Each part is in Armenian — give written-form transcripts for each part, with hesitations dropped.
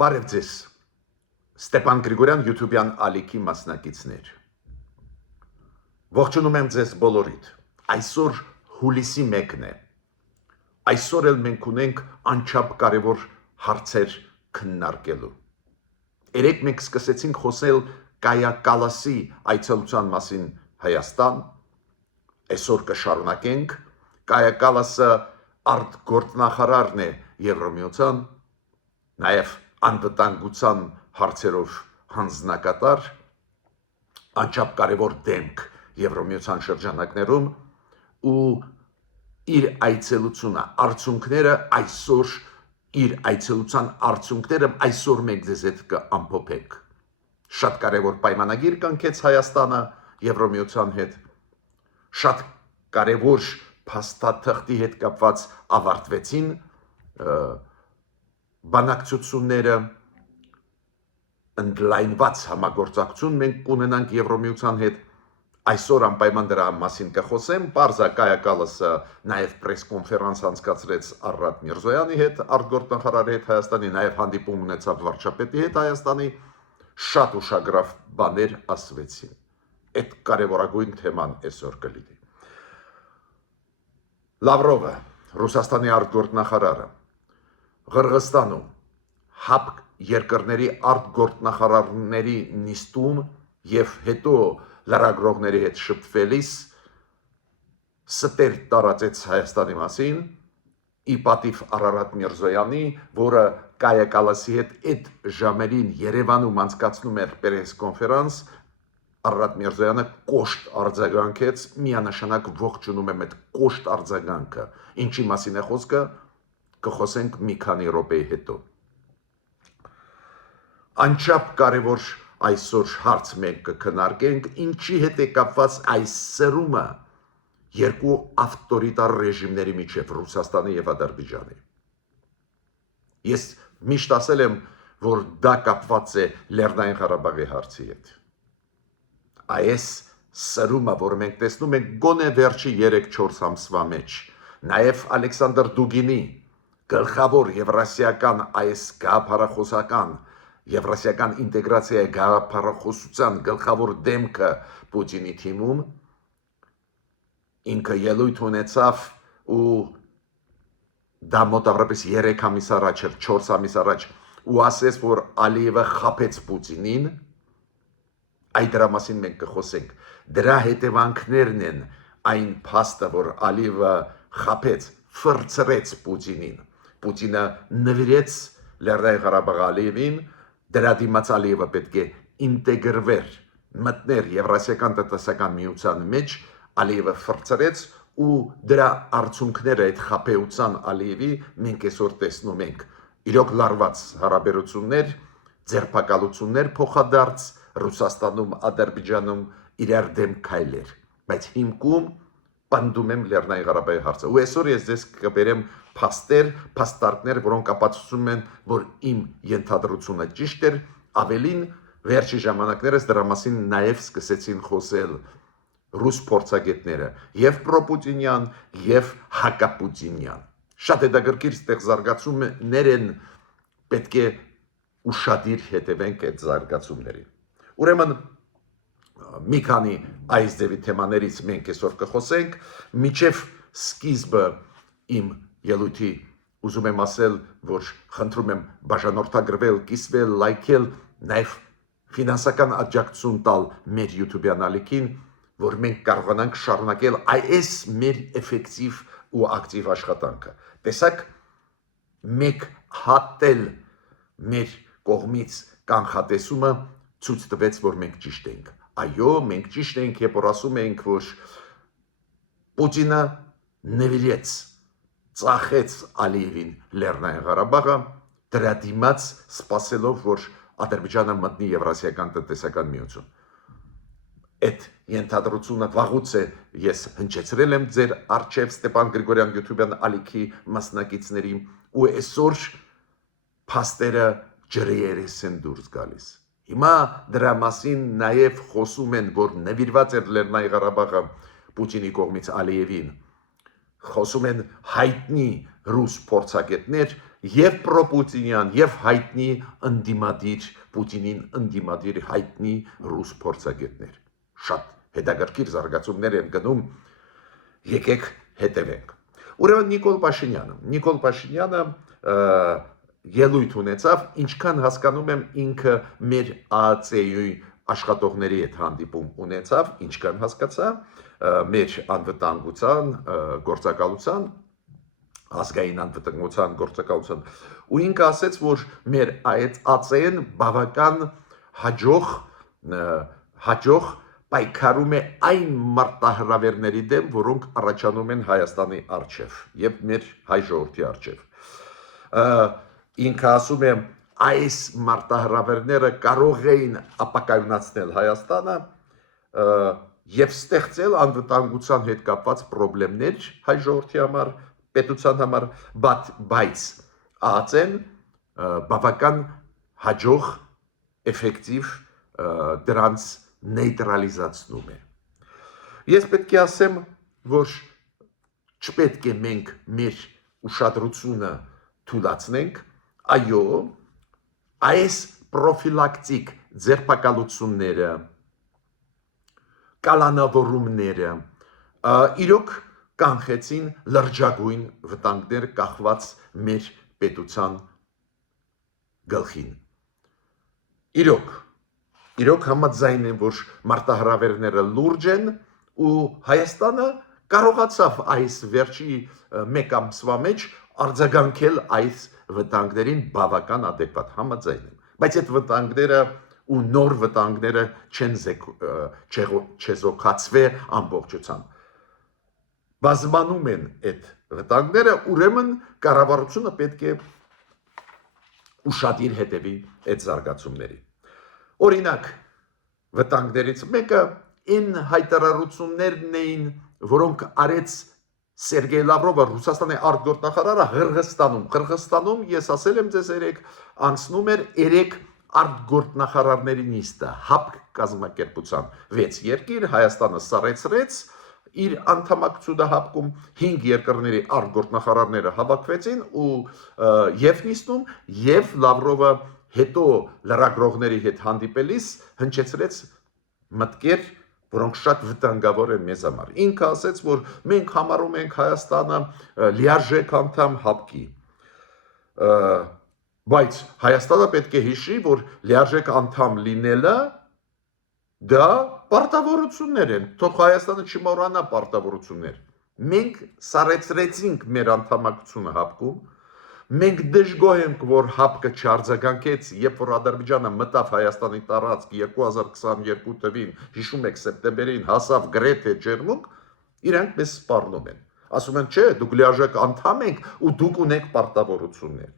Բարև ձեզ, Ստեփան Գրիգորյան YouTube-յան ալիքի մասնակիցներ։ Ողջունում եմ ձեզ բոլորիդ։ Այսօր հուլիսի 1-ն է։ Այսօր էլ մենք ունենք անչափ կարևոր հարցեր քննարկելու։ Երեկ մենք սկսեցինք խոսել Կայա Կալասի այցելության մասին Հայաստան։ Այսօր կշարունակենք։ Կայա Կալասը արտգործնախարարն է Եվրամիության, նաև անվտանգության հարցերով հանձնակատար, անչափ կարևոր դեմք Եվրամիության շրջանակներում ու իր այցելությունը արդյունքները այսօր իր այցելության արդյունքները այսօր մենք ձեզ հետ կամփոփենք։ Շատ կարևոր պայմանագիր կնքեց Հայաստանը Եվրամիության հետ, շատ կարևոր փաստաթղթի հետ կապված ավարտվեցին բանակցությունները, ընդլայնված համագործակցություն մենք կունենանք Եվրամիության հետ։ Այսօր անպայման դրա մասին կխոսեմ։ Պարզա Կայա Կալասը նաև պրես-կոնֆերանս անցկացրեց Արարատ Միրզոյանի հետ, արտգործնախարարի հետ Հայաստանի, նաև հանդիպում ունեցավ վարչապետի հետ Հայաստանի, շատ ուշագրավ բաներ ասվեցին։ Այդ կարևորագույն թեման այսօր կլինի։ Լավրովը, Ռուսաստանի արտգործնախարարը, Ղրղստանում հապ երկրների արտգործնախարարների նիստում եւ հետո լրագրողների հետ շփվելիս ստեր տարածեց Հայաստանի մասին ի պատիվ Արարատ Միրզոյանի, որը Կայա Կալասի հետ այդ ժամերին Երևանում անցկացնում էր պրես-կոնֆերանս, Արարատ Միրզոյանը կոշտ արձագանքեց, միանշանակ ողջունում եմ այդ կոշտ արձագանքը։ Ինչի մասին է խոսքը, կխոսենք մի քանի րոպեի հետո։ Անչափ կարևոր այսօր հարց մենք կքննարկենք, ինչի հետ է կապված այս սրումը երկու ավտորիտար ռեժիմների միջև Ռուսաստանի եւ Ադրբեջանի։ Ես միշտ ասել եմ, որ դա կապված է Լեռնային Ղարաբաղի հարցի հետ։ Այս սրումը, որ մենք տեսնում ենք գոնե վերջի 3-4 ամսվա մեջ, նաև Ալեքսանդր Դուգինի գլխավոր եվրասիական այս գաղափարախոսական եվրասիական ինտեգրացիայի գաղափարախոսության գլխավոր դեմքը Պուտինի թիմում ինքը ելույթ ունեցավ ու դա մոտավորապես 3 ամիս առաջ, 4 ամիս առաջ ու ասեց, որ Ալիևը խաբեց Պուտինին, այդ դրա մասին մենք կխոսենք։ Դրա հետևանքներն են այն փաստը, որ Ալիևը խաբեց, ֆրցրեց Պուտինին։ Պուտինը նվիրեց Լեռնային Ղարաբաղ Ալիևին, դրա դիմաց Ալիևը պետք է ինտեգրվեր, մտներ Եվրասիական տնտեսական միության մեջ, Ալիևը ֆրցրեց ու դրա արդյունքները այդ խաբեության Ալիևի մենք այսօր տեսնում ենք։ Իրոք լարված հարաբերություններ, ձերբակալություններ փոխադարձ Ռուսաստանում, Ադրբեջանում իրար դեմ քայլեր, բայց հիմքում պնդում եմ Լեռնային Ղարաբաղի հարցը։ Ու այսօր ես ձեզ կբերեմ փաստարկներ, որոնք ապացուցում են, որ իմ ենթադրությունը ճիշտ էր, ավելին վերջի ժամանակներս դրա մասին նաև սկսեցին խոսել ռուս փորձագետները, եւ պրոպուտինյան, եւ հակապուտինյան։ Շատ հետաքրքիր ստեղ զարգացումներ են, պետք է ուշադիր հետևենք այդ զարգացումներին։ Ուրեմն մի քանի այս ձևի թեմաներից մենք այսօր կխոսենք, միջև սկիզբը իմ ելույթի ուզում եմ ասել, որ խնդրում եմ բաժանորդագրվել, կիսվել, լայքել, նաև ֆինանսական աջակցություն տալ մեր YouTube-յան ալիքին, որ մենք կարողանանք շարունակել այս մեր էֆեկտիվ ու ակտիվ աշխատանքը։ Տեսակ, մեկ հատել մեր կողմից կանխատեսումը ցույց տվեց, որ մենք ճիշտ ենք։ Այո, մենք ճիշտ ենք, երբ որ ասում ենք, որ Պուտինը նվիրեց, ծախեց Ալիևին Լեռնային Ղարաբաղը, դրա դիմաց սպասելով, որ Ադրբեջանը մտնի Եվրասիական տնտեսական միություն։ Այդ ենթադրությունը վաղուց է ես հնչեցրել եմ ձեր առջև Ստեփան Գրիգորյան YouTube-յան ալիքի մասնակիցների ու այսօր փաստերը ջրերես են դուրս գալիս։ Հիմա դրա մասին նաև խոսում են, որ նվիրված էր Լեռնային Ղարաբաղը Պուտինի կողմից Ալիևին։ Խոսում են հայտնի ռուս փորձագետներ եւ պրոպուտինյան եւ հայտնի ընդդիմադիր Պուտինին ընդդիմադիր հայտնի ռուս փորձագետներ շատ հետաքրքիր զարգացումներ են գնում եկեք հետևենք ուրեմն Նիկոլ Փաշինյանը ելույթ ունեցավ ինչքան հասկանում եմ ինքը մեր ԱԱՑ-ի աշխատողների հետ հանդիպում ունեցավ ինչքան հասկացա մեր անվտանգության գործակալության ազգային անվտանգության գործակալության ու ինքը ասեց որ մեր ԱԱՑ-ն բավական հաջող պայքարում է այն մարտահրավերների դեմ որոնք առաջանում են Հայաստանի առջև եւ մեր հայ ժողովրդի առջև ինքը ասում է այս մարտահրավերները կարող էին ապակայունացնել Հայաստանը եւ ստեղծել անվտանգության հետ կապված խնդիրներ հայ ժողովրդի համար պետության համար բայց ԱԱՑ-ն բավական հաջող էֆեկտիվ դրանց նեյտրալիզացնում է ես պետք է ասեմ որ չպետք է մենք մեր ուշադրությունը թուլացնենք այո այս պրոֆիլակտիկ ձերբակալությունները կալանավորումները իրոք կանխեցին լրջագույն վտանգներ կախված մեր պետության գլխին իրոք համաձայն են որ մարտահրավերները լուրջ են ու Հայաստանը կարողացավ այս վերջի մեկ ամսվա մեջ արձագանքել այս վտանգներին բավական adekvat համաձայն եմ բայց այդ վտանգները ու նոր վտանգները չեն չեզոքացվել ամբողջությամբ բազմանում են այդ վտանգները ուրեմն կառավարությունը պետք է ուշադիր հետևի այդ զարգացումների օրինակ վտանգներից մեկը այն հայտարարություններն էին որոնք արեց Սերգեյ Լավրովը Ռուսաստանի արտգործնախարարը Қырғызստանում ես ասել եմ ձեզ երեք անցնում էր 3 արտգործնախարարների նիստը ՀԱՊԿ կազմակերպության 6 երկիր Հայաստանը սարեցրեց իր անդամակցությունը ՀԱՊԿ-ում 5 երկրների արտգործնախարարները հավաքվեցին ու եւ նիստում եւ Լավրովը հետո լրագրողների հետ հանդիպելիս հնչեցրեց մտքեր որոնք շատ վտանգավոր են մեզ համար ինքը ասեց որ մենք համարում ենք Հայաստանը լիարժեք անդամ ՀԱՊԿ-ի բայց Հայաստանը պետք է հիշի որ լիարժեք անդամ լինելը դա պարտավորություններ են թող Հայաստանը չմոռանա պարտավորություններ մենք սարեցրեցինք մեր անդամակցությունը ՀԱՊԿ-ում մենք դժգոհ ենք որ ՀԱՊԿ-ը չարձագանքեց երբ որ Ադրբեջանը մտավ Հայաստանի տարածք 2022 թվին հիշում եք սեպտեմբերին հասավ գրեթե ջերմուկ իրանք մեզ սպառնում են ասում են չէ դուք լիարժեք անդամ եք ու դուք ունեք պարտավորություններ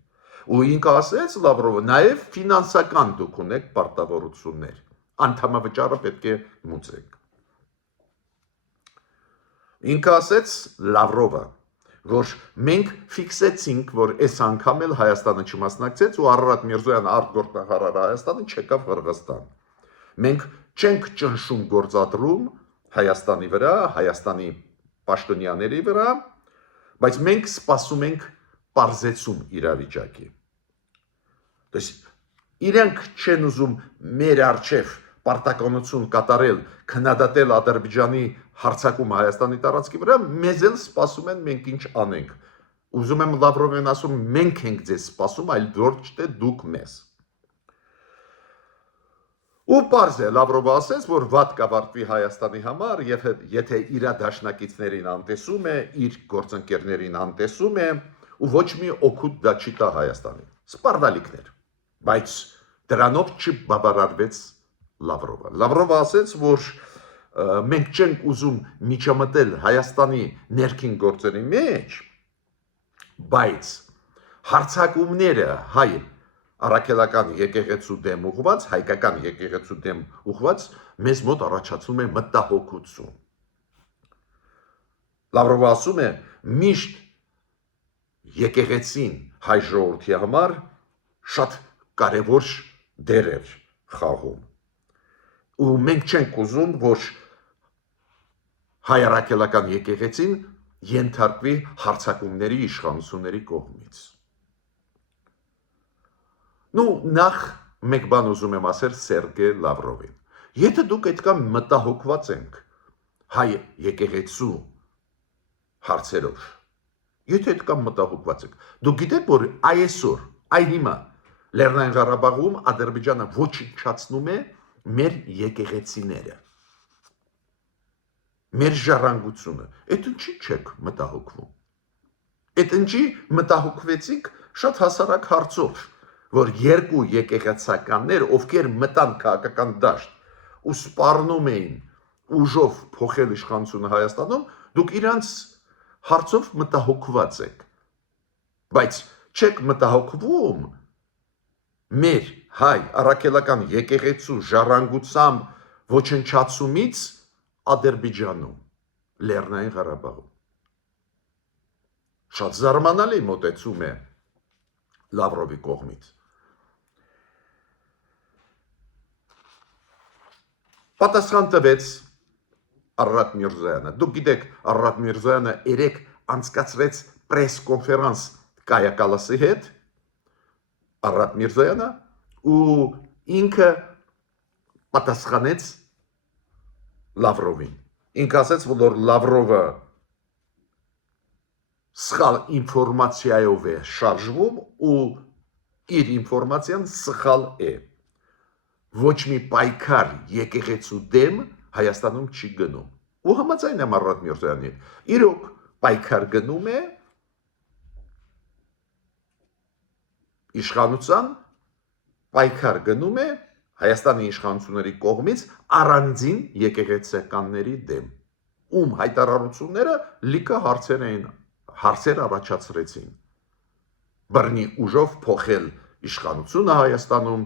ու ինքը ասեց Լավրովը նաև ֆինանսական դուք ունեք պարտավորություններ անդամավճարը պետք է մուծենք ինքը ասեց Լավրովը որ մենք ֆիքսեցինք որ այս անգամ էլ Հայաստանը չմասնակցեց ու Արարատ Միրզոյան արտգործնախարարը Հայաստանը չեկավ Қырғызստան մենք չենք ճնշում գործադրում Հայաստանի վրա Հայաստանի պաշտոնյաների վրա բայց մենք սպասում ենք պարզեցում իրավիճակի իրենք չեն ուզում մեր առջև պարտականություն կատարել քննադատել Ադրբեջանի հարձակումը Հայաստանի տարածքի վրա մեզ էլ սպասում են մենք ինչ անենք ուզում եմ Լավրովին ասում մենք ենք ձեզ սպասում այլ ոչ թե դուք մեզ ու պարզ է Լավրովը ասեց որ վատ կավարտվի Հայաստանի համար եթե իր դաշնակիցներին անտեսում է իր գործընկերներին անտեսում է ու ոչ մի օգուտ դա չի տա Հայաստանին սպառնալիքներ բայց դրանով չբավարարվեց Լավրովը ասեց որ մենք չենք ուզում միջամտել Հայաստանի ներքին գործերի մեջ բայց հարձակումները հայ առաքելական եկեղեցու դեմ ուղված հայկական եկեղեցու դեմ ուղված մեզ մոտ առաջացնում է մտահոգություն Լավրովը ասում է միշտ եկեղեցին հայ ժողովրդի համար շատ կարևոր դեր էր խաղում ու մենք չենք ուզում որ հայ առաքելական եկեղեցին ենթարկվի հարձակումների իշխանությունների կողմից Նու նախ մեկ բան ուզում եմ ասել Սերգեյ Լավրովին։ Եթե դուք այդքան մտահոգված ենք հայ եկեղեցու հարցերով, եթե այդքան մտահոգված եք, դուք գիտեք, որ այսօր, այ հիմա Լեռնային Ղարաբաղում Ադրբեջանը ոչնչացնում է մեր եկեղեցիները, մեր ժառանգությունը։ Այդ ինչի չեք մտահոգվում։ Այդ ինչի մտահոգվեցիք շատ հասարակ հարցով, որ երկու եկեղեցականներ, ովքեր մտան քաղաքական դաշտ ու սպառնում էին ուժով փոխել իշխանությունը Հայաստանում, դուք իրանց հարցով մտահոգված եք։ Բայց չեք մտահոգվում մեր հայ առաքելական եկեղեցու ժառանգությամբ ոչնչացումից Ադրբեջանում, Լեռնային Ղարաբաղում։ Շատ զարմանալի մոտեցում է Լավրովի կողմից։ Պատասխան տվեց Արարատ Միրզոյանը։ Դուք գիտեք, Արարատ Միրզոյանը երեք անցկացրեց պրես-կոնֆերանս Կայա Կալասի հետ, Արարատ Միրզոյանը, ու ինքը պատասխանեց Լավրովին։ Ինքը ասաց, որ Լավրովը սխալ ինֆորմացիայով է շարժվում ու իր ինֆորմացիան սխալ է։ Ոչ մի պայքար եկեղեցու դեմ Հայաստանում չի գնում։ Ու համաձայն եմ Արարատ Միրզոյանին։ Իրոք պայքար գնում է իշխանության, պայքար գնում է Հայաստանի իշխանությունների կողմից առանձին եկեղեցականների դեմ, ում հայտարարությունները լիքը հարցեր առաջացրեցին։ Բռնի ուժով փոխել իշխանությունը Հայաստանում,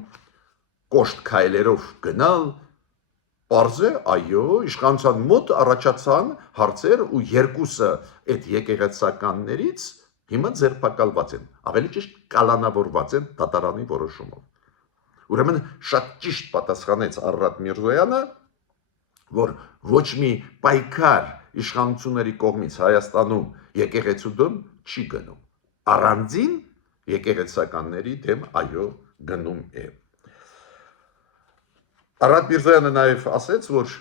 կոշտ քայլերով գնալ, պարզ է, այո, իշխանության մոտ առաջացան հարցեր ու երկուսը այդ եկեղեցականներից հիմա ձերբակալված են, ավելի ճիշտ կալանավորված են դատարանի որոշումով։ Ուրեմն շատ ճիշտ պատասխանեց Արարատ Միրզոյանը, որ ոչ մի պայքար իշխանությունների կողմից Հայաստանում եկեղեցու դեմ չի գնում։ Առանձին եկեղեցականների դեմ այո գնում է։ Արարատ Միրզոյանը նաև ասաց, որ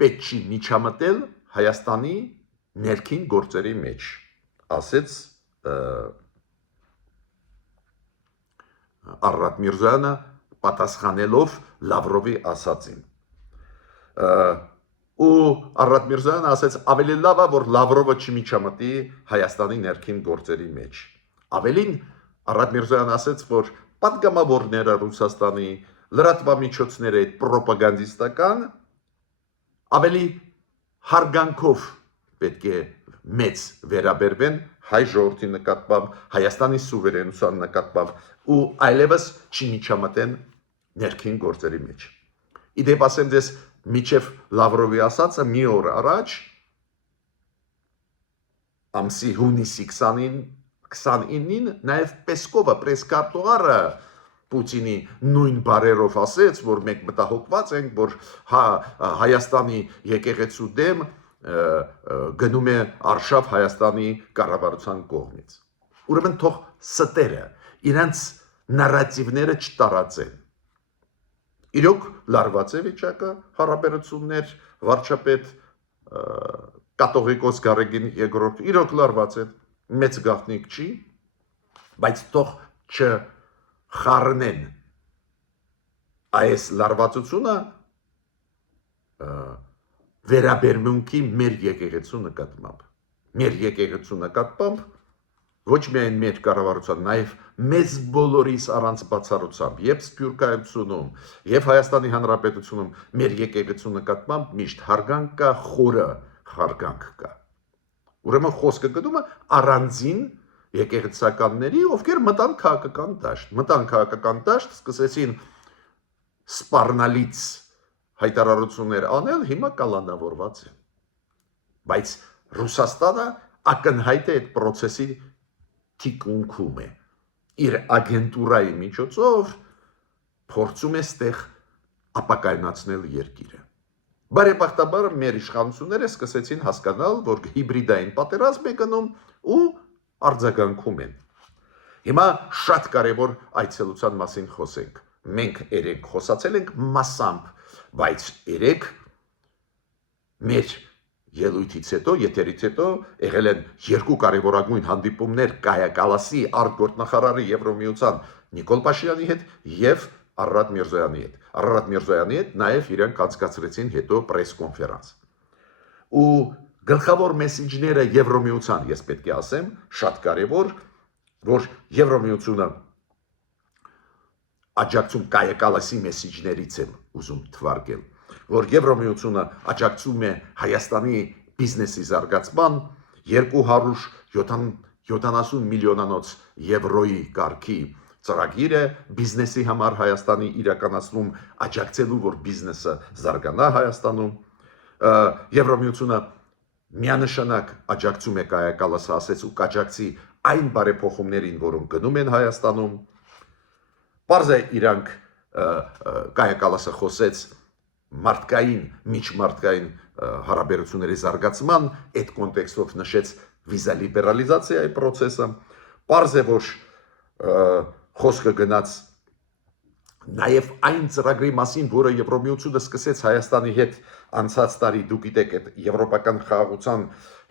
պետք չի միջամտել Հայաստանի ներքին գործերի մեջ, ասաց Արարատ Միրզոյանը պատասխանելով Լավրովի ասածին։ Ու Արարատ Միրզոյանը ասաց, ավելի լավ է, որ Լավրովը չմիջամտի Հայաստանի ներքին գործերի մեջ։ Ավելին Արարատ Միրզոյանը ասաց, որ պատգամավորները Ռուսաստանի լրատվամիջոցները այդ պրոպագանդիստական ավելի հարգանքով պետք է մեծ վերաբերվեն հայ ժողովրդի նկատմամբ, Հայաստանի սուվերենության նկատմամբ ու այլևս չմիջամտեն ներքին գործերի մեջ։ Իդեպ ասեմ ձեզ, միջև Լավրովի ասածը մի օր առաջ ամսի հունիսի 29-ին նաև Պեսկովը պրեսկարտուղարը Պուտինի նույն բարերով ասեց, որ մենք մտահոգված ենք, որ Հայաստանի եկեղեցու դեմ գնում է արշավ Հայաստանի կառավարության կողմից։ Ուրեմն թող ստերը իրանց նարատիվները չտարածեն։ Իրոք լարված է վիճակը, հարաբերություններ վարչապետ կաթողիկոս Գարեգին II, իրոք լարված է, մեծ գաղտնիք չի, բայց թող չխառնեն այս լարվածությունը վերաբերմունքի մեր եկեղեցու նկատմամբ։ Մեր եկեղեցու նկատմամբ ոչ միայն մեր կառավարության, նաև մեզ բոլորիս առանց բացառությամբ, եւ Սփյուռքայությունում, եւ Հայաստանի Հանրապետությունում մեր եկեղեցու նկատմամբ միշտ հարգանք կա, խորը հարգանք կա։ Ուրեմն խոսքը գնում է առանձին եկեղեցականների, ովքեր մտան քաղաքական դաշտ, սկսեցին սպառնալից հայտարարություններ անել, հիմա կալանավորված են։ Բայց Ռուսաստանը ակնհայտ է այդ process-ի թիկունքում է։ Իր ագենտուրայի միջոցով փորձում է ստեղ ապակայնացնել երկիրը։ Բարեբախտաբար մեր իշխանությունները սկսեցին հասկանալ, որ հիբրիդային պատերազմ է գնում ու արձագանքում են։ Հիմա շատ կարևոր այցելության մասին խոսենք։ Մենք երեք խոսացել ենք մասամբ, բայց երեք մեր ելույթից հետո, եթերից հետո եղել են երկու կարևորագույն հանդիպումներ Կայա Կալասի արտգործնախարարի Եվրոմիության Նիկոլ Փաշինյանի հետ եւ Արարատ Միրզոյանի հետ։ Արարատ Միրզոյանի հետ նաեւ իրենք անցկացրեցին հետո պրես-կոնֆերանս։ Ու գլխավոր մեսիջները Եվրոմիության, ես պետք է ասեմ, շատ կարևոր, որ Եվրոմիությունը աջակցում Կայա Կալասի մեսիջներից եմ ուզում թվարկել, որ Եվրոմիությունը աջակցում է Հայաստանի բիզնեսի զարգացման 270 միլիոնանոց եվրոյի կարգի ծրագիրը բիզնեսի համար Հայաստանի իրականացնում աջակցելու, որ բիզնեսը զարգանա Հայաստանում։ Եվրոմիությունը միանշանակ աջակցում է Կայա Կալասը ասեց ու կաջակցի այն բարեփոխումներին, որոնք գնում են Հայաստանում։ Պարզ է իրանք Կայա Կալասը խոսեց մարդկային, միջմարտկային հարաբերությունների զարգացման, այդ կոնտեքստով նշեց վիզա լիբերալիզացիայի process-ը։ Պարզ է, որ խոսքը գնաց նաև այն ծրագրի մասին, որը Եվրոմիությունը սկսեց Հայաստանի հետ անցած տարի, դուք գիտեք, այդ եվրոպական խաղաղության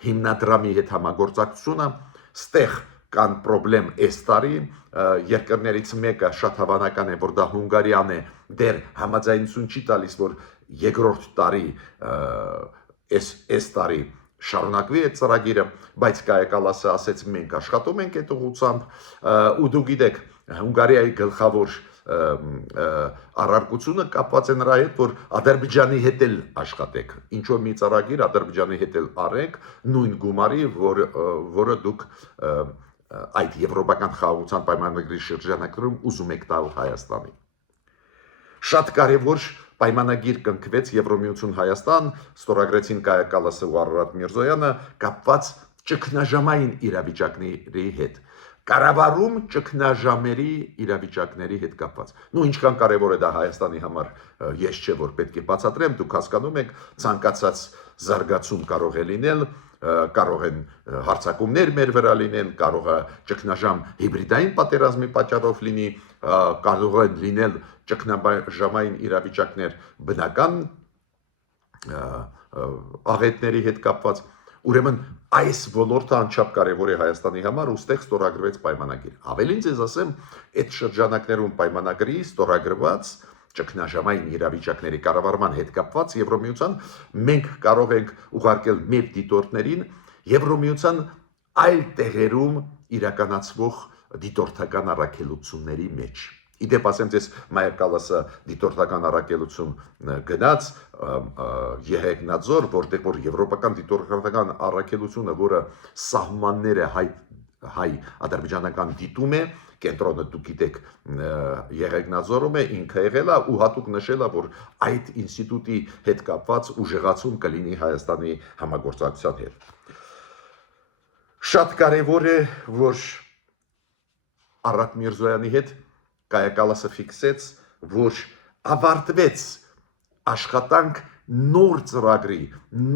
հիմնադրամի հետ համագործակցությունը, ստեղ կան պրոբլեմ այս տարի, երկրներից մեկը շատ հավանական է, որ դա Հունգարիան է, դեռ համաձայնություն չի տալիս, որ երկրորդ տարի, այս տարի շարունակվի այդ ծրագիրը, բայց Կայա Կալասը ասեց մենք աշխատում ենք այդ ուղղությամբ ու դուք գիտեք Հունգարիայի գլխավոր առարկությունը կապված է նրա հետ, որ Ադրբեջանի հետ էլ աշխատեք, ինչ որ մի ծրագիր Ադրբեջանի հետ էլ արեք, նույն գումարի, որը դուք այդ եվրոպական խաղաղության պայմանագրի շրջանակներում ուզում եք տալ Հայաստանի։ Շատ կարևոր պայմանագիր կնքվեց Եվրոմիություն Հայաստան, ստորագրեցին Կայա Կալասը ու Արարատ Միրզոյանը կապված ճգնաժամային իրավիճակների հետ։ Կառավարում ճգնաժամերի իրավիճակների հետ կապված։ Նու ինչքան կարևոր է դա Հայաստանի համար, ես չէ որ պետք է բացատրեմ, դուք հասկանում եք, ցանկացած զարգացում կարող է լինել, կարող են հարձակումներ մեր վրա լինեն, կարող է ճգնաժամ հիբրիդային պատերազմի պատճառով լինի, կարող են լինել ճգնաժամային իրավիճակներ բնական աղետների հետ կապված։ Ուրեմն այս ոլորտը անչափ կարևոր է Հայաստանի համար ու ստեղ ստորագրվեց պայմանագիր։ Ավելին ձեզ ասեմ, այդ շրջանակներում պայմանագրի ստորագրված ճգնաժամային իրավիճակների կառավարման հետ կապված Եվրոմիության մենք կարող ենք ուղարկել մեր դիտորդներին Եվրոմիության այլ տեղերում իրականացվող դիտորդական առաքելությունների մեջ։ Իդեպ ասեմ ձեզ Կայա Կալասը դիտորդական առաքելություն գնաց Եհեգնաձոր, որտեղ որ եվրոպական դիտորդական առաքելությունը, որը սահմանները հայ ադրբեջանական դիտում է, կենտրոնը դուք գիտեք Եհեգնաձորում է, ինքը եղել է ու հատուկ նշել է, որ այդ ինստիտուտի հետ կապված ուժեղացում կլինի Հայաստանի համագործակցության հետ։ Շատ կարևոր է, որ Արարատ Միրզոյանի հետ Կայա Կալասը ֆիքսեց, որ ավարտվեց աշխատանք նոր ծրագրի,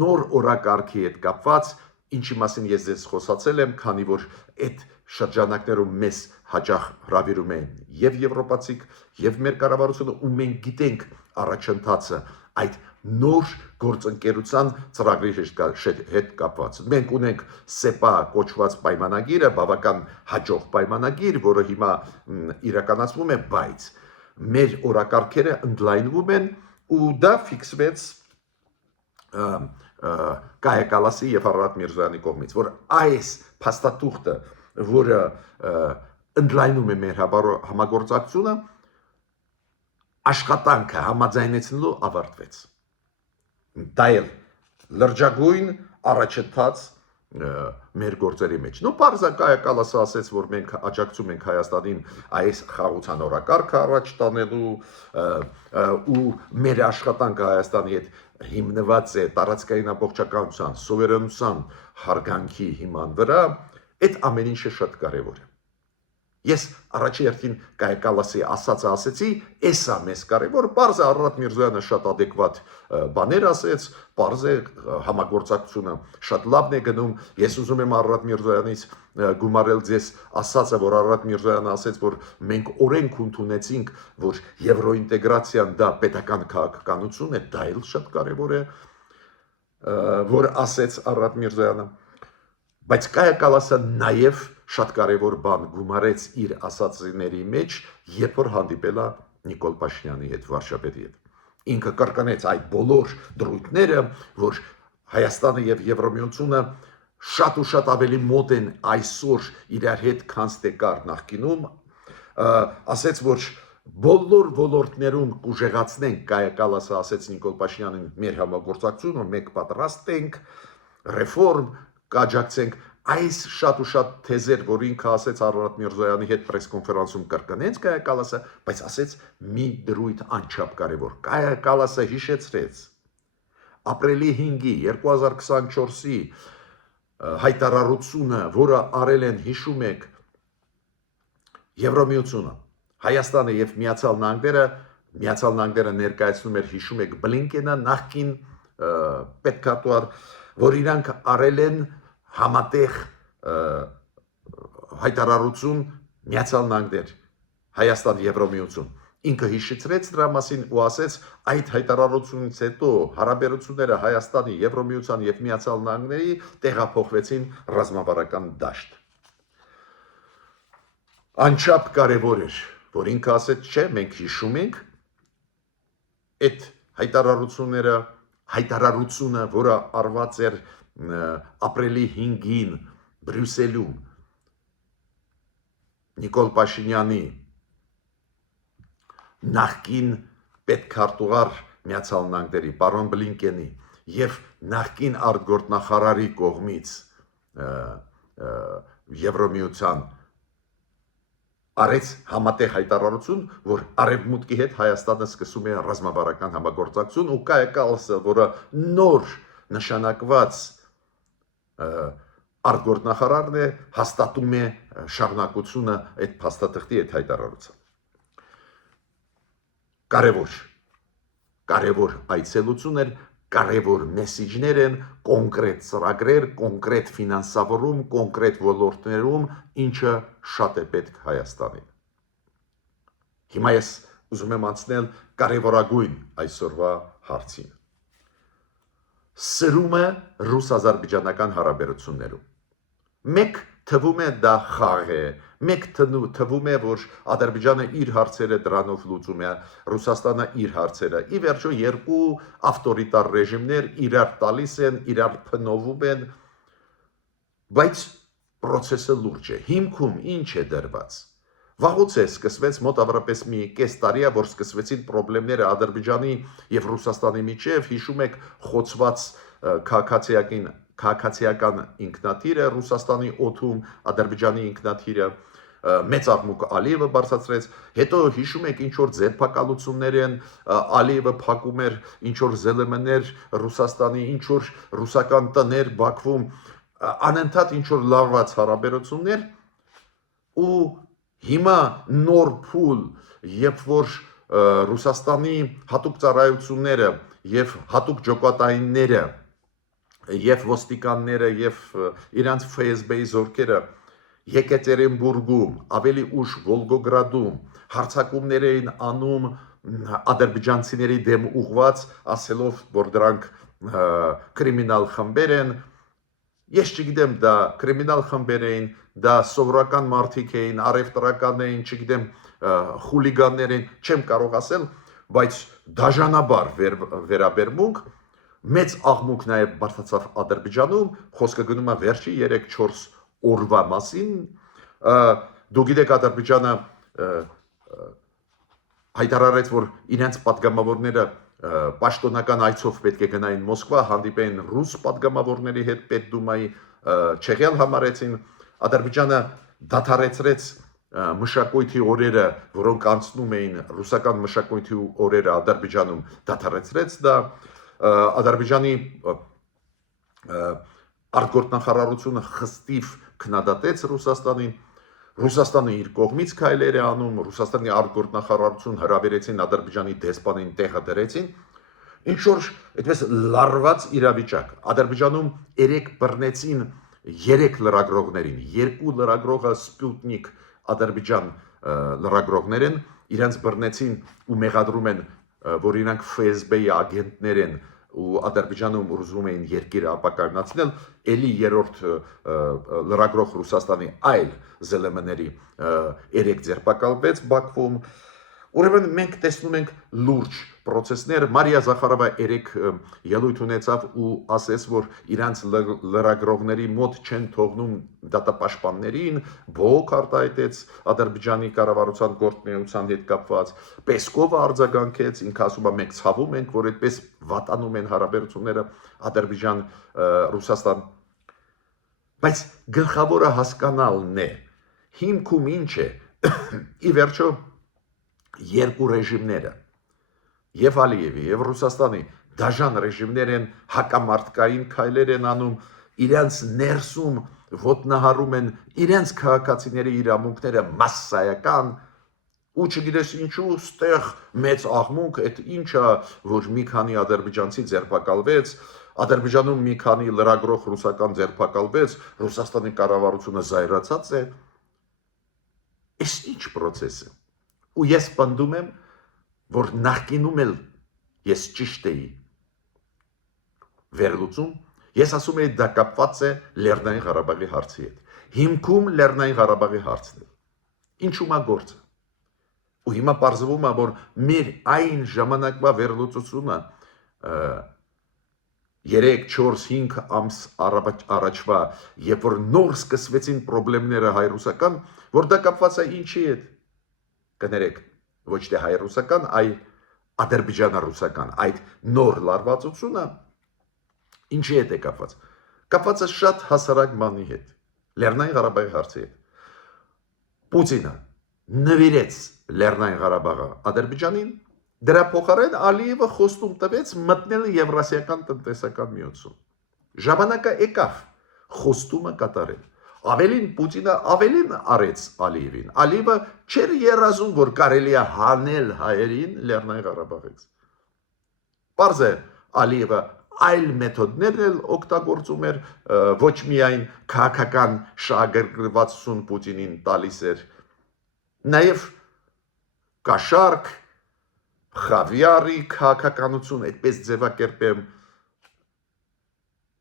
նոր օրակարգի հետ կապված, ինչի մասին ես ձեզ խոսացել եմ, քանի որ այդ շրջանակներում մեզ հաճախ հրավիրում են եւ եվրոպացիք, եւ մեր կառավարությունը ու մենք գիտենք առաջընթացը այդ նոր գործընկերության ծրագրի հետ կապված։ Մենք ունենք SEPA կոչված պայմանագիրը, բավական հաջող պայմանագիր, որը հիմա իրականացվում է, բայց մեր օրակարգերը ընդլայնվում են ու դա ֆիքսվեց Կայա Կալասի եւ Արարատ Միրզոյանի կողմից, որ այս փաստաթուղթը, որը ընդլայնում է մեր համագործակցությունը, աշխատանքը համաձայնեցնելու ավարտվեց։ Դա էլ լրջագույն առաջընթաց մեր գործերի մեջ։ Նու պարզ է Կայա Կալասը ասեց, որ մենք աջակցում ենք Հայաստանին այս խաղաղության օրակարգը առաջ տանելու ու մեր աշխատանքը Հայաստանի հետ հիմնված է տարածքային ամբողջականության, սուվերենության հարգանքի հիման վրա, այդ ամեն ինչը շատ կարևոր է։ Ես առաջի հերթին Կայա Կալասի ասածը ասեցի, էսա մեզ կարևոր, պարզ է Արարատ Միրզոյանը շատ adekvat բաներ ասեց, պարզ է համագործակցությունը շատ լավն է գնում, ես ուզում եմ Արարատ Միրզոյանից գումարել ձեզ ասածը, որ Արարատ Միրզոյանը ասեց, որ մենք օրենք ընդունեցինք, որ եվրոինտեգրացիան դա պետական քաղաքականություն է, դա էլ շատ կարևոր է, որ ասեց Արարատ Միրզոյանը, բայց Կայա Կալասը նաև շատ կարևոր բան գումարեց իր ասածների մեջ, երբ որ հանդիպել է Նիկոլ Փաշինյանի հետ, վարչապետի հետ։ Ինքը կրկնեց այդ բոլոր դրույթները, որ Հայաստանը եւ Եվրամիությունը շատ ու շատ ավելի մոտ են այսօր իրար հետ, քան թե կար նախկինում, ասեց, որ բոլոր ոլորտներում կուժեղացնենք, Կայա Կալասը ասեց Նիկոլ Փաշինյանին, մեր համագործակցությունը, մենք պատրաստ ենք, ռեֆորմ կաջակցենք, այս շատ ու շատ թեզեր, որ ինքը ասեց Արարատ Միրզոյանի հետ պրեսկոնֆերանսում կրկնեց Կայա Կալասը, բայց ասեց մի դրույթ անչափ կարևոր։ Կայա Կալասը հիշեցրեց ապրիլի 5-ի 2024-ի հայտարարությունը, որը արել են, հիշում եք, Եվրամիությունը, Հայաստանը եւ Միացյալ Նահանգները ներկայացնում էր, հիշում եք, Բլինկենը նախկին պետքարտուղար, որ իրանք արել են համատեղ հայտարարություն Միացյալ Նահանգներ, Հայաստան, Եվրամիություն։ Ինքը հիշեցրեց դրա մասին ու ասեց, այդ հայտարարությունից հետո հարաբերությունները Հայաստանի, Եվրամիության եւ Միացյալ Նահանգների տեղափոխվեցին ռազմավարական դաշտ։ Անչափ կարևոր էր, որ ինքը ասեց, չէ, մենք հիշում ենք այդ հայտարարությունը, որը արված էր ապրիլի 5-ին Բրյուսելում Նիկոլ Փաշինյանի նախկին պետքարտուղար Միացյալ Նահանգների պարոն Բլինկենի եւ նախկին արտգործնախարարի կողմից Եվրամիության արեց համատեղ հայտարարություն, որ Արևմուտքի հետ Հայաստանը սկսում է ռազմավարական համագործակցություն ու Կայա Կալասը, որը նոր նշանակված արտգործնախարարն է, հաստատում է շարունակությունը այդ փաստաթղթի այդ հայտարարության։ Կարևոր այցելություն էր, կարևոր մեսիջներ են, կոնկրետ ծրագրեր, կոնկրետ ֆինանսավորում, կոնկրետ ոլորտներում, ինչը շատ է պետք Հայաստանին։ Հիմա ես ուզում եմ անցնել կարևորագույն այսօրվա հարցին։ Սրումը ռուս-ազերբայջանական հարաբերություններում։ Մեկ թվում է դա խաղ է, մեկ թվում է, որ Ադրբեջանը իր հարցերը դրանով լուծում է, Ռուսաստանը իր հարցերը։ Ի վերջո երկու ավտորիտար ռեժիմներ իրար տալիս են, իրար փնովում են, բայց process-ը լուրջ է։ Հիմքում ինչ է դրված։ Վաղուց է սկսվեց մոտավորապես մի կես տարի է, որ սկսվեցին խնդիրները Ադրբեջանի եւ Ռուսաստանի միջեւ, հիշում եք խոցված քաղաքացիական ինքնաթիռը Ռուսաստանի օդում, Ադրբեջանի ինքնաթիռը, մեծ աղմուկ Ալիևը բարձրացրեց, հետո հիշում եք ինչ որ ձերբակալություններ են, Ալիևը փակում էր ինչ որ ԶԼՄ-ներ Ռուսաստանի, ինչ որ ռուսական տներ Բաքվում, անընդհատ ինչ որ լարված հարաբերություններ ու հիմա նոր փուլ, երբ որ Ռուսաստանի հատուկ ծառայությունները եւ հատուկ ջոկատայինները եւ ոստիկանները եւ իրանց ՖՍԲ-ի զորքերը Եկատերինբուրգում, ավելի ուշ Վոլգոգրադում հարձակումներ էին անում ադրբեջանցիների դեմ ուղված, ասելով, որ դրանք կրիմինալ խմբեր են։ Ես չգիտեմ, դա կրիմինալ խմբեր էին, դա սովորական մարդիկ էին, առևտրական էին, չգիտեմ, խուլիգաններ էին, չեմ կարող ասել, բայց դաժանաբար վերաբերմունք մեծ աղմուկ նաև բարձրացավ Ադրբեջանում, խոսքը գնում է վերջի 3-4 օրվա մասին, դու գիտեք Ադրբեջանը հայտարարեց, որ իրենց պատգամավորները պաշտոնական այցով պետք է գնային Մոսկվա, հանդիպեին ռուս պատգամավորների հետ Պետդումայի, չեղյալ համարեցին, Ադրբեջանը դադարեցրեց մշակույթի օրերը, որոնք անցնում էին ռուսական մշակույթի օրերը Ադրբեջանում, դադարեցրեց դա, Ադրբեջանի արտգործնախարարությունը խստիվ քննադատեց Ռուսաստանին, Ռուսաստանը իր կողմից քայլեր է անում, Ռուսաստանի արտգործնախարարություն հրավիրեցին Ադրբեջանի դեսպանին տեղը դրեցին, ինչ որ այդպես լարված իրավիճակ։ Ադրբեջանում 3 բռնեցին 3 լրագրողներին, 2 լրագրողը Sputnik Ադրբեջան լրագրողներ են, իրենց բռնեցին ու մեղադրում են, որ իրանք FSB-ի ագենտներ են ու Ադրբեջանում ուզում էին երկիրը ապակայունացնել, էլի երրորդ լրագրող Ռուսաստանի այլ ԶԼՄ-ների 3 ձերբակալվեց Բաքվում։ Ուրեմն մենք տեսնում ենք լուրջ process-ներ։ Մարիա Զախարովա 3 ելույթ ունեցավ ու ասեց, որ իրանց լրագրողների մոտ չեն թողնում դատապաշտպաններին, բողոք արտահայտեց Ադրբեջանի կառավարության գործունեության հետ կապված։ Պեսկովը արձագանքեց, ինքը ասում է մենք ցավում ենք, որ այդպես վատանում են հարաբերությունները Ադրբեջան-Ռուսաստան։ Բայց գլխավորը հասկանալն է, հիմքում ինչ է, ի վերջո երկու ռեժիմները, եւ Ալիևի եւ Ռուսաստանի դաժան ռեժիմներ են, հակամարտկային քայլեր են անում, իրենց ներսում ոտնահարում են իրենց քաղաքացիների իրավունքները massայական, ու չգիտես ինչու ստեղ մեծ աղմուկ, այդ ինչա, որ մի քանի ադրբեջանցի ձերբակալվեց, Ադրբեջանում մի քանի լրագրող ռուսական ձերբակալվեց, Ռուսաստանի կառավարությունը զայրացած է։ Այս ինչ process է։ Ու ես պնդում եմ, որ նախկինում էլ ես ճիշտ էի վերլուծում, ես ասում եի դա կապված է Լեռնային Ղարաբաղի հարցի հետ։ Հիմքում Լեռնային Ղարաբաղի հարցն է։ Ինչու՞մ է գործը։ Ու հիմա պարզվում է, որ մեր այն ժամանակվա վերլուծությունը 3, 4, 5 ամս առաջվա, երբ որ նոր սկսվեցին խնդիրները հայ-ռուսական, որ դա կապված է ինչի հետ։ Կներեք, ոչ թե հայ-ռուսական, այլ ադրբեջանա-ռուսական, այդ նոր լարվածությունը ինչի հետ է կապված։ Կապված է շատ հասարակ բանի հետ, Լեռնային Ղարաբաղի հարցի հետ։ Պուտինը նվիրեց Լեռնային Ղարաբաղը Ադրբեջանին, դրա փոխարեն Ալիևը խոստում տվեց մտնել Եվրասիական տնտեսական միություն։ Ժամանակը եկավ խոստումը կատարել։ Ավելին Պուտինը ավելին արեց Ալիևին։ Ալիևը չէր երազում, որ կարելի է հանել հայերին Լեռնային Ղարաբաղից։ Պարզ է, Ալիևը այլ մեթոդներ էլ օգտագործում էր, ոչ միայն քաղաքական շահագրգռվածություն Պուտինին տալիս էր, նաև կաշառք, խավիարի քաղաքականություն, այդպես ձևակերպեմ,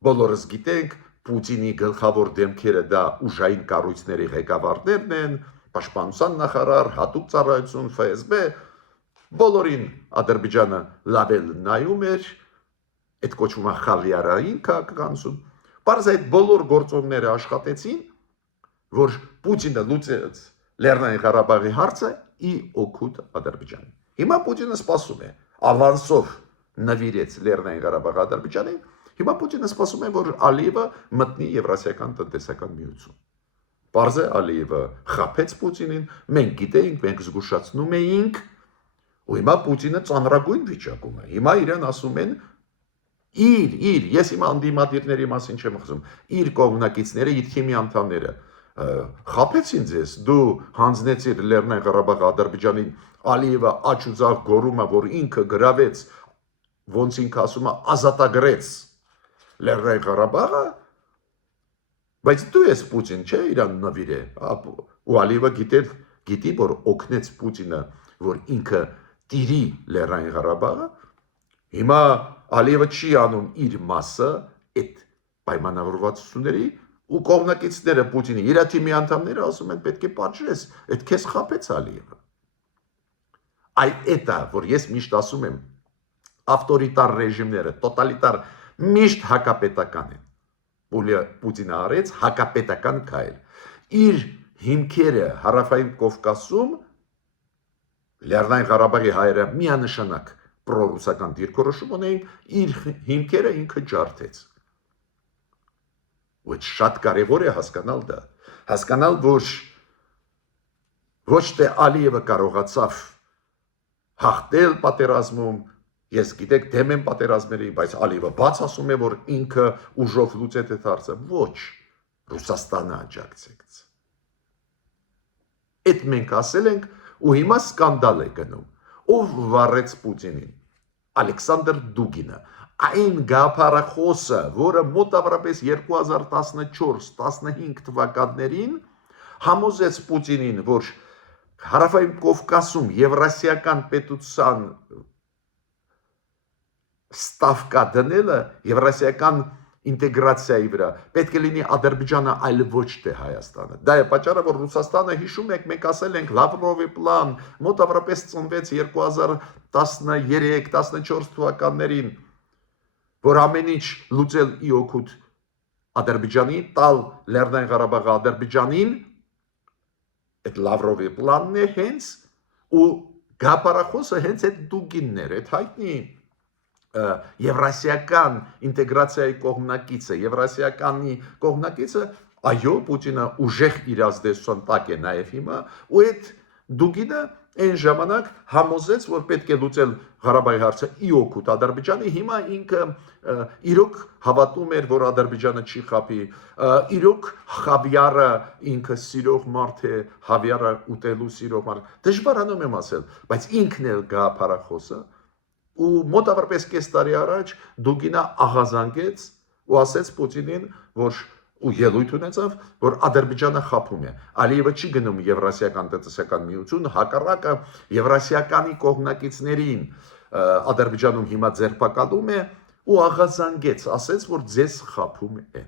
բոլորս գիտենք, Պուտինի գլխավոր դեմքերը դա ուժային կառույցների ղեկավարներն են, պաշտպանության նախարար, հատուկ ծառայություն, FSB, բոլորին Ադրբեջանը լավ էլ նայում էր, այդ կոչվում է խավիարային քաղաքականություն։ Պարզ այդ բոլոր գործոնները աշխատեցին, որ Պուտինը լուծեց Լեռնային Ղարաբաղի հարցը ի օգուտ Ադրբեջանի։ Հիմա Պուտինը սպասում է, ավանսով նվիրեց Լեռնային Ղարաբաղը Ադրբեջանին, հիմա Պուտինը սպասում է, որ Ալիևը մտնի Եվրասիական տնտեսական միություն։ Պարզ է, Ալիևը խաբեց Պուտինին, մենք գիտեինք, մենք զգուշացնում էինք, ու հիմա Պուտինը ծանրագույն վիճակում է։ Հիմա իրեն ասում են ես հիմա անդիմադիրների մասին չեմ խոսում, իր կողմնակիցները, իր թիմի անդամները խաբեցին ձեզ, դու հանձնեցիր Լեռնային Ղարաբաղը Ադրբեջանին, Ալիևը աչ ու ձախ գոռում է, որ ինքը գրավեց, ոնց ինքը ասում է, ազատագրեց Լեռնային Ղարաբաղը, բայց դու ես Պուտին, չէ, իրան նվիրե, ու Ալիևը գիտի, որ օգնեց Պուտինը, որ ինքը տիրի Լեռնային Ղարաբաղը, հիմա Ալիևը չի անում իր մասը այդ պայմանավորվածությունների ու կողմնակիցները Պուտինի, իր թիմի անդամները ասում են պետք է պատժես, այդ քեզ խաբեց Ալիևը։ Այդ է, որ ես միշտ ասում եմ, ավտորիտար ռեժիմները, տոտալիտար միշտ հակապետական են։ Պուտինը արեց հակապետական քայլ։ Իր հիմքերը Հարավային Կովկասում Լեռնային Ղարաբաղի հայերը միանշանակ պրոռուսական դիրքորոշում ունեին, իր հիմքերը ինքը ջարդեց։ Ու շատ կարևոր է հասկանալ դա, հասկանալ, որ ոչ թե Ալիևը կարողացավ հաղթել պատերազմում, ես գիտեք դեմ եմ պատերազմների, բայց Ալիևը բաց ասում է, որ ինքը ուժով լուծեց այդ հարցը, ոչ, Ռուսաստանը աջակցեց։ Այդ մենք ասել ենք ու հիմա սկանդալ է գնում։ Ով վառեց Պուտինին։ Ալեքսանդր Դուգինը, այն գաղափարախոսը, որը մոտավորապես 2014-15 թվականներին համոզեց Պուտինին, որ Հարավային Կովկասում Եվրասիական պետության ստավկա դնելը Եվրասիական ինտեգրացիայի վրա պետք է լինի Ադրբեջանը, այլ ոչ թե Հայաստանը։ Դա է պատճառը, որ Ռուսաստանը, հիշում եք, մենք ասել ենք Լավրովի պլան, մոտավորապես ծնվեց 2013-14 թվականներին, որ ամեն ինչ լուծել ի օգուտ Ադրբեջանի, տալ Լեռնային Ղարաբաղը Ադրբեջանին, այդ Լավրովի պլանն է հենց, ու գաղափարախոսը հենց այդ Դուգինն էր, այդ հայտնի Եվրասիական ինտեգրացիայի կողմնակիցը, Եվրասիականի կողմնակիցը, այո, Պուտինը ուժեղ իր ազդեցության տակ է նաև հիմա, ու այդ Դուգինը այն ժամանակ համոզեց, որ պետք է լուծել Ղարաբաղի հարցը ի օգուտ Ադրբեջանի, հիմա ինքը իրոք հավատում էր, որ Ադրբեջանը չի խաբի, իրոք խավիարը ինքը սիրող մարդ է, խավիարը ուտելու սիրող մարդ, դժվարանում եմ ասել, բայց ինքն էլ գաղափարախոսը ու մոտավորապես կես տարի առաջ Դուգինը աղազանգեց ու ասեց Պուտինին, որ ու ելույթ ունեցավ, որ Ադրբեջանը խաբում է։ Ալիևը չի գնում Եվրասիական տնտեսական միություն, հակառակը Եվրասիականի կողմնակիցներին Ադրբեջանում հիմա ձերբակալում է ու աղազանգեց, ասեց, որ ձեզ խաբում են։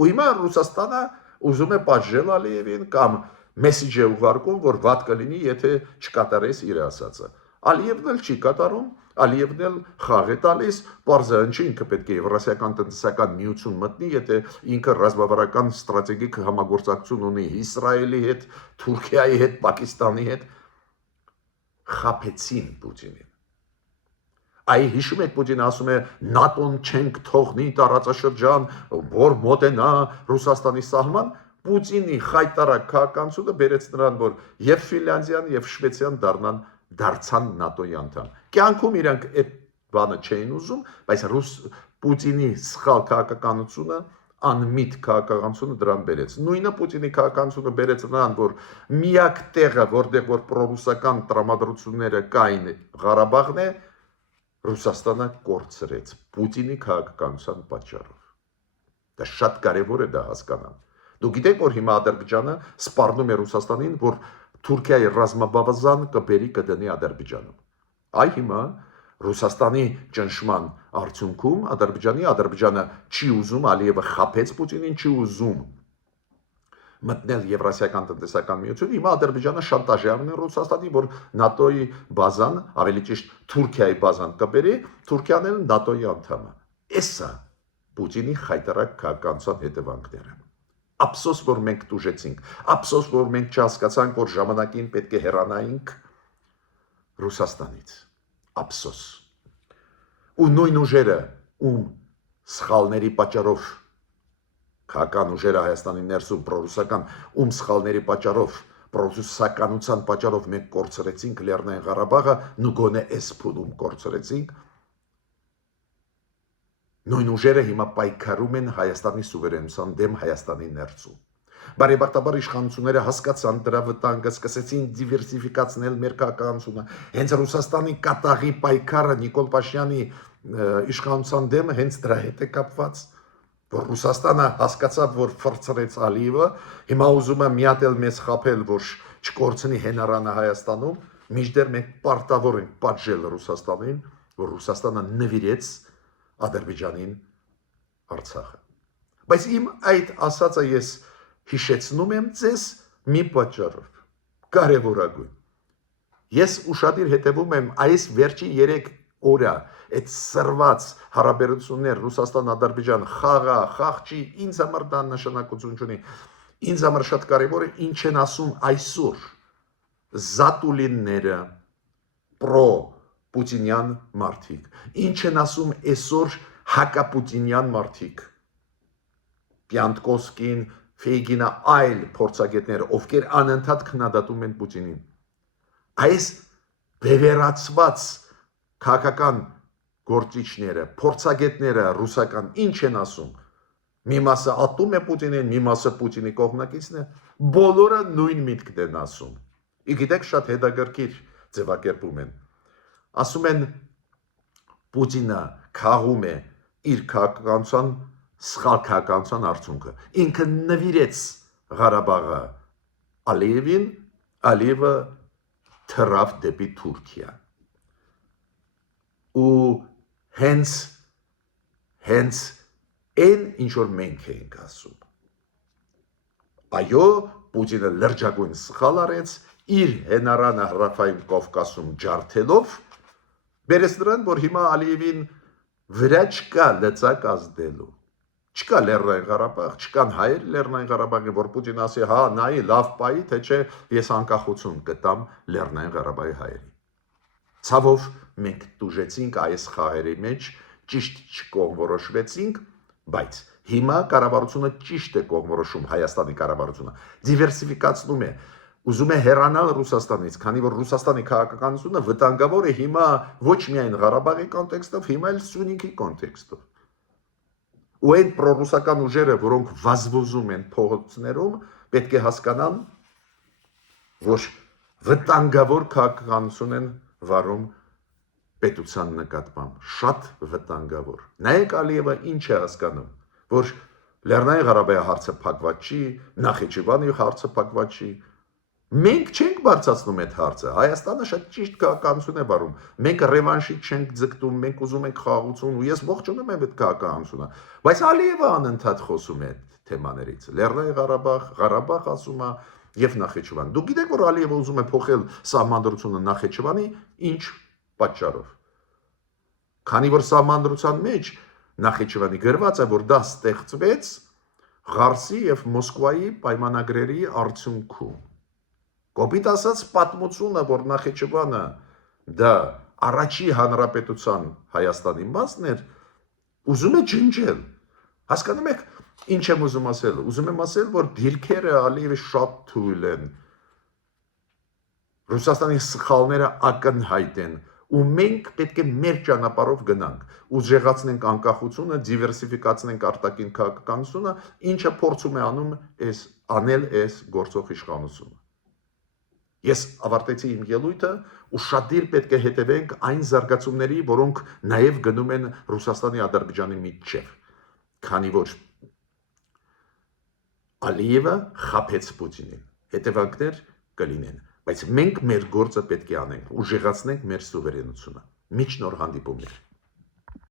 Ու հիմա Ռուսաստանը ուզում է պատժել Ալիևին կամ մեսիջ է ուղարկում, որ վատ կլինի, եթե չկատարես իր ասածը։ Ալիևն էլ չի կատարում, Ալիևն էլ խաղ է տալիս, պարզը ինչի ինքը պետք է Եվրասիական տնտեսական միություն մտնի, եթե ինքը ռազմավարական ստրատեգիկ համագործակցություն ունի Իսրայելի հետ, Թուրքիայի հետ, Պակիստանի հետ, խաբեցին Պուտինին։ Այ հիշում եք Պուտինը ասում է ՆԱՏՕ-ն չենք թողնի տարածաշրջան, որ մոտենա Ռուսաստանի սահման, Պուտինի խայտարակ քաղաքականությունը բերեց նրան, որ եւ Ֆինլանդիան եւ Շվեդիան դարձան ՆԱՏՕ-ի անդամ։ Կյանքում իրանք այդ բանը չէին ուզում, բայց Պուտինի սխալ քաղաքականությունը, անմիտ քաղաքականությունը դրան բերեց։ Նույնը Պուտինի քաղաքականությունը բերեց նրան, որ միակ տեղը, որտեղ որ պրոռուսական տրամադրությունները կային, Ղարաբաղն է, Ռուսաստանը կորցրեց Պուտինի քաղաքականության պատճառով։ Դա շատ կարևոր է դա հասկանալ։ Դու գիտեք, որ հիմա Ադրբեջանը սպառնում է Ռուսաստանին, որ Թուրքիայի ռազմաբազան կբերի կդնի Ադրբեջանում։ Այ հիմա Ռուսաստանի ճնշման արդյունքում Ադրբեջանը չի ուզում, Ալիևը խաբեց Պուտինին, չի ուզում մտնել Եվրասիական տնտեսական միություն, հիմա Ադրբեջանը շանտաժանում է Ռուսաստանի, որ ՆԱՏՕ-ի բազան, ավելի ճիշտ Թուրքիայի բազան կբերի, Թուրքիան էլ ՆԱՏՕ-ի անդամ է։ Էսա Պուտինի խայտարակ քաղաքականության հետևանքները։ Ափսոս, որ մենք տուժեցինք, ափսոս, որ մենք չհասկացանք, որ ժամանակին պետք է հեռանայինք Ռուսաստանից, ափսոս։ Ու նույն ուժերը, ում սխալների պատճառով, քաղաքական ուժերը Հայաստանի ներսում, պրոռուսական, ում սխալների պատճառով, պրոռուսականության պատճառով մենք կորցրեցինք Լեռնային Ղարաբաղը, նուգոնե էս փուլում կորցրեցինք, նույն ուժերը հիմա պայքարում են Հայաստանի սուվերենության դեմ Հայաստանի ներսում։ Բարեբախտաբար իշխանությունները հասկացան դրա վտանգը, սկսեցին դիվերսիֆիկացնել մեր քաղաքականությունը։ Հենց Ռուսաստանի կատաղի պայքարը Նիկոլ Փաշինյանի իշխանության դեմ հենց դրա հետ է կապված, որ Ռուսաստանը հասկացավ, որ ֆրցրեց Ալիևը, հիմա ուզում է մի հատ էլ մեզ խաբել, որ չկորցնի հենարանը Հայաստանում, մինչդեռ մենք պարտավոր ենք պատժել Ռուսաստանին, որ Ռուսաստանը նվիրեց Ադրբեջանին Արցախը։ Բայց իմ այդ ասածը ես հիշեցնում եմ ձեզ մի պատճառով, կարևորագույն։ Ես ուշադիր հետևում եմ այս վերջի 3 օրը այդ սրված հարաբերություններ Ռուսաստան-Ադրբեջան խաղ չի, ինձ համար դա նշանակություն չունի։ Ինձ համար շատ կարևոր է ինչ են ասում այսօր զատուլինները, պրո-պուտինյան մարդիկ, ինչ են ասում այսօր հակապուտինյան մարդիկ, Պյանտկովսկին, Ֆեյգինը, այլ փորձագետներ, ովքեր անընդհատ քննադատում են Պուտինին։ Այս բևեռացված քաղաքական գործիչները, փորձագետները ռուսական ինչ են ասում։ Մի մասը ատում է Պուտինին, մի մասը Պուտինի կողմնակիցն է, բոլորը նույն միտքն են ասում։ Գիտեք, շատ հետաքրքիր ձևակերպում են։ Ասում են Պուտինը քաղում է իր քաղաքականության սխալ քաղաքականության արդյունքը։ Ինքը նվիրեց Ղարաբաղը Ալիևին, Ալիևը թռավ դեպի Թուրքիա։ Ու հենց այն ինչ որ մենք էինք ասում։ Այո, Պուտինը լրջագույն սխալ արեց իր հենարանը Հարավային Կովկասում ջարդելով, բերեց նրան, որ հիմա Ալիևին վրա չկա լծակ ազդելու։ Չկա Լեռնային Ղարաբաղ, չկան հայեր Լեռնային Ղարաբաղի, որ Պուտինը ասի, հա, նայի լավ պայի, թե չէ ես անկախություն կտամ Լեռնային Ղարաբաղի հայերի։ Ցավով մենք տուժեցինք այս խաղերի մեջ, ճիշտ չկողմորոշվեցինք, բայց հիմա կառավարությունը ճիշտ է կողմորոշում Հայաստանի կառավարությունը, դիվերսիֆիկացնում է, ուզում է հեռանալ Ռուսաստանից, քանի որ Ռուսաստանի քաղաքականությունը վտանգավոր է հիմա ոչ միայն Ղարաբաղի կոնտեքստով, հիմա էլ Սյունիքի կոնտեքստով։ Ու այն պրոռուսական ուժերը, որոնք վազվոզում են փողոցներում, պետք է հասկանան, որ վտանգավոր քաղաքականություն են վարում պետության նկատմամբ, շատ վտանգավոր։ Նայեք Ալիևը ինչ է հասկանում, որ Լեռնային Ղարաբաղի հարցը փակված չի, Նախիջևանի հարցը փակված չի։ Մենք չենք բարձրացնում այդ հարցը, Հայաստանը շատ ճիշտ քաղաքականություն է վարում, մենք ռևանշի չենք ձգտում, մենք ուզում ենք խաղաղություն, ու ես ողջունում եմ այդ քաղաքականությունը, բայց Ալիևը անընդհատ խոսում է այդ թեմաներից, Լեռնային Ղարաբաղ, Ղարաբաղ ասում է եւ Նախիջևան։ Դուք գիտեք, որ Ալիևը ուզում է փոխել սահմանադրությունը Նախիջևանի ինչ պատճառով։ Քանի որ սահմանադրության մեջ Նախիջևանի գրված է, որ դա ստեղծվեց Ղարսի եւ Մոսկվայի պայմանագրերի արդյունքում։ Կոպիտ ասած պատմությունը, որ Նախիջևանը դա առաջի հանրապետության Հայաստանի մասն էր, ուզում է ջնջել։ Հասկանում եք, ինչ եմ ուզում ասել։ Ուզում եմ ասել, որ դիրքերը Ալիևի շատ թույլ են։ Ռուսաստանի սխալները ակնհայտ են, ու մենք պետք է մեր ճանապարհով գնանք, ուժեղացնենք անկախությունը, դիվերսիֆիկացնենք արտաքին քաղաքականությունը, ինչը փորձում է անել այս գործող իշխանությունը։ Ես ավարտեցի իմ ելույթը ու շատիր պետք է հետևենք այն զարգացումների, որոնք նաև գնում են Ռուսաստանի Ադրբեջանի միջև, քանի որ Ալիևը խաբեց Պուտինին, հետևանքներ կլինեն, բայց մենք մեր գործը պետք է անենք, ուժեղացնենք մեր սուվերենությունը։ Մինչ նոր հանդիպումներ։